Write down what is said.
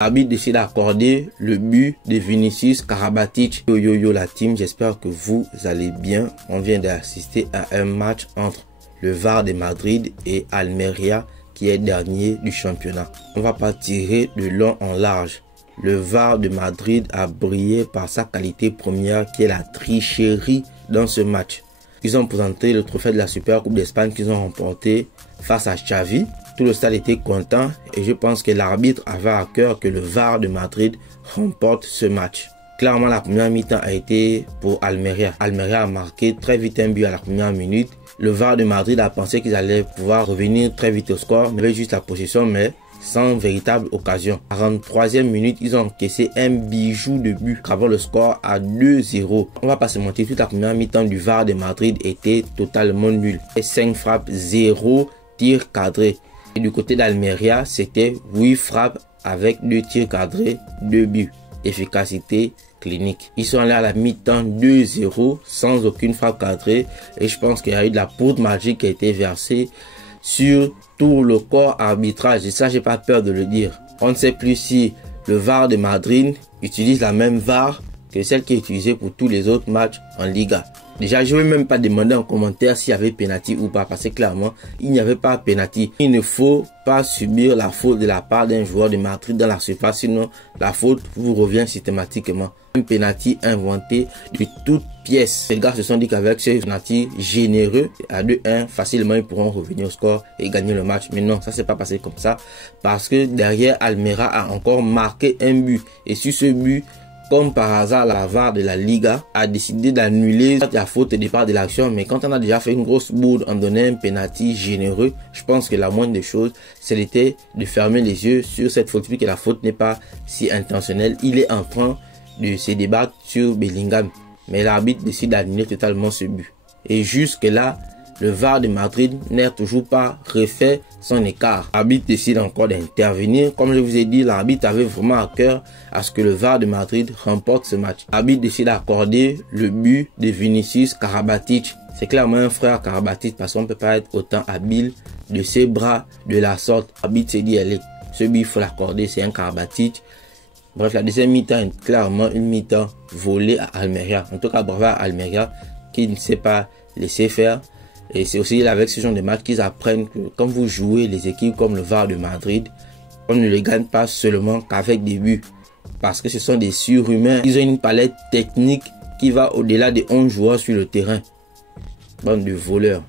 L'arbitre décide d'accorder le but de Vinicius Karabatic. Yo la team, j'espère que vous allez bien. On vient d'assister à un match entre le VAR de Madrid et Almeria qui est dernier du championnat. On va pas tirer de long en large. Le VAR de Madrid a brillé par sa qualité première qui est la tricherie dans ce match. Ils ont présenté le trophée de la Super Coupe d'Espagne qu'ils ont remporté face à Xavi. Tout le stade était content et je pense que l'arbitre avait à cœur que le VAR de Madrid remporte ce match. Clairement, la première mi-temps a été pour Almeria. Almeria a marqué très vite un but à la première minute. Le VAR de Madrid a pensé qu'ils allaient pouvoir revenir très vite au score. Ils avaient juste la possession mais sans véritable occasion. À la 43e minute, ils ont encaissé un bijou de but, gravant le score à 2-0. On va pas se mentir, toute la première mi-temps du VAR de Madrid était totalement nul. 5 frappes, 0 tirs cadrés. Et du côté d'Almeria, c'était 8 frappes avec 2 tirs cadrés, 2 buts. Efficacité clinique. Ils sont allés à la mi-temps 2-0 sans aucune frappe cadrée. Et je pense qu'il y a eu de la poudre magique qui a été versée sur tout le corps arbitrage. Et ça, j'ai pas peur de le dire. On ne sait plus si le VAR de Madrid utilise la même VAR que celle qui est utilisée pour tous les autres matchs en Liga. Déjà, je ne vais même pas demander en commentaire s'il y avait penalty ou pas, parce que clairement, il n'y avait pas penalty. Il ne faut pas subir la faute de la part d'un joueur de Madrid dans la surface, sinon la faute vous revient systématiquement. Un penalty inventé de toutes pièces. Les gars se sont dit qu'avec ce penalty généreux, à 2-1, facilement ils pourront revenir au score et gagner le match. Mais non, ça s'est pas passé comme ça, parce que derrière, Almeria a encore marqué un but. Et sur ce but, comme par hasard, la VAR de la Liga a décidé d'annuler la faute au départ de l'action. Mais quand on a déjà fait une grosse bourde en donnant un penalty généreux, je pense que la moindre des choses, c'était de fermer les yeux sur cette faute, puisque la faute n'est pas si intentionnelle. Il est en train de se débattre sur Bellingham. Mais l'arbitre décide d'annuler totalement ce but. Et jusque là, le VAR de Madrid n'est toujours pas refait son écart. L'arbitre décide encore d'intervenir. Comme je vous ai dit, l'arbitre avait vraiment à cœur à ce que le VAR de Madrid remporte ce match. L'arbitre décide d'accorder le but de Vinicius Karabatic. C'est clairement un frère Karabatic parce qu'on ne peut pas être autant habile de ses bras de la sorte. L'arbitre s'est dit, allez, ce but il faut l'accorder, c'est un Karabatic. Bref, la deuxième mi-temps est clairement une mi-temps volée à Almeria. En tout cas, bravo à Almeria qui ne s'est pas laissé faire. Et c'est aussi avec ce genre de match qu'ils apprennent que quand vous jouez les équipes comme le VAR de Madrid, on ne les gagne pas seulement qu'avec des buts. Parce que ce sont des surhumains. Ils ont une palette technique qui va au-delà de 11 joueurs sur le terrain. Bande de voleurs.